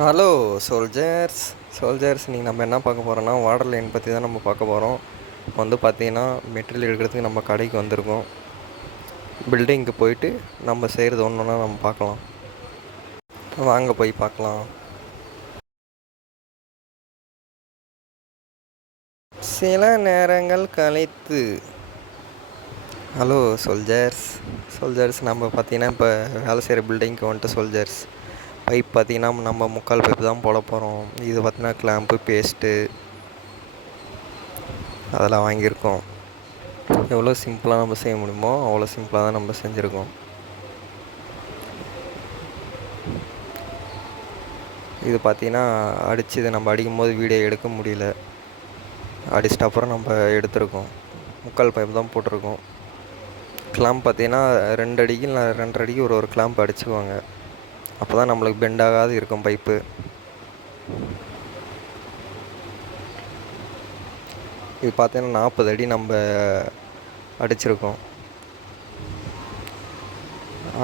Hello soldiers. இன்றைக்கி நம்ம என்ன பார்க்க போகிறோன்னா வாட்டர் லைன் பற்றி தான் நம்ம பார்க்க போகிறோம். பார்த்தீங்கன்னா மெட்டீரியல் எடுக்கிறதுக்கு நம்ம கடைக்கு வந்திருக்கோம். பில்டிங்க்கு போயிட்டு நம்ம செய்கிறது ஒன்று ஒன்றா நம்ம பார்க்கலாம். வாங்க போய் பார்க்கலாம். சில நேரங்கள் கழித்து. ஹலோ சோல்ஜர்ஸ் நம்ம பார்த்தீங்கன்னா இப்போ வேலை செய்கிற பில்டிங்க்கு வந்துட்டு சோல்ஜர்ஸ் பைப் பார்த்திங்கன்னா நம்ம முக்கால் பைப்பு தான் போட போகிறோம். இது பார்த்திங்கன்னா கிளாம்பு, பேஸ்ட்டு அதெல்லாம் வாங்கியிருக்கோம். எவ்வளோ சிம்பிளாக நம்ம செய்ய முடியுமோ அவ்வளோ சிம்பிளாக தான் நம்ம செஞ்சுருக்கோம். இது பார்த்திங்கன்னா இதை நம்ம அடிக்கும்போது வீடியோ எடுக்க முடியல. அடிச்சிட்ட அப்புறம் நம்ம எடுத்துருக்கோம். முக்கால் பைப் தான் போட்டிருக்கோம். கிளாம்ப் பார்த்திங்கன்னா 2 அடிக்கு இல்லை 2.5 அடிக்கு ஒரு கிளாம்ப் அடிச்சுக்குவாங்க. அப்போ தான் நம்மளுக்கு பெண்ட் ஆகாது இருக்கும் பைப்பு. இது பார்த்தீங்கன்னா 40 அடி நம்ம அடிச்சிருக்கோம்.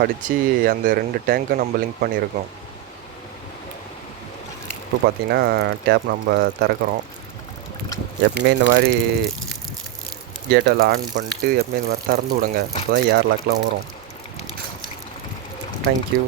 அடித்து அந்த 2 டேங்க்கும் நம்ம லிங்க் பண்ணியிருக்கோம். இப்போ பார்த்திங்கன்னா டேப் நம்ம திறக்கிறோம். எப்பவுமே இந்த மாதிரி கேட்டெல்லாம் ஆன் பண்ணிட்டு எப்பவுமே இந்த மாதிரி திறந்து விடுங்க. அப்போ தான் ஏர் லாக்லாம் வரும். தேங்க்யூ.